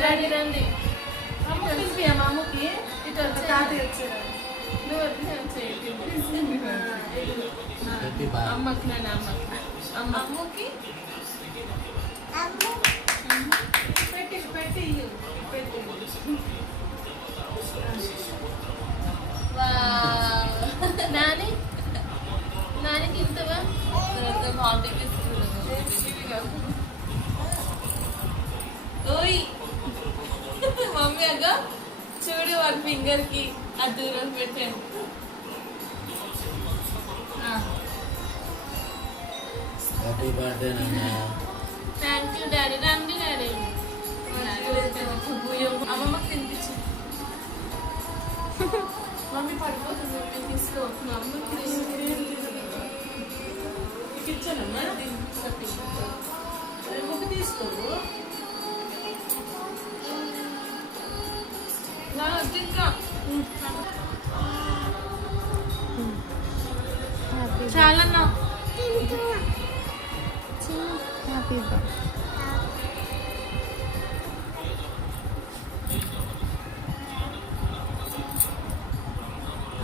daddy రండి అమ్మ పిలిపియమ్మా అమ్మకి ఇటు తాతయ్య వచ్చారు అమ్మకి నేను అమ్మకి పెట్టి పెట్టి పెట్టి నాని నానికి ఇంతవా ఓయ్ మమ్మీ అక్క చూడు 1 ఫింగర్ కి ఆ దూరం పెట్టాను హ్యాపీ బర్త్డే నాన్న థ్యాంక్ యూ డాడీ రండి డాడీ అమ్మమ్మకి తినిపించు మమ్మీ పడిపోతుంది మమ్మీ తీసుకో మమ్మీకి ఇచ్చానమ్మా ముగ్గు తీసుకోవు నా ఇంకా చాలన్నా హ్యాపీ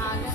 ఆగా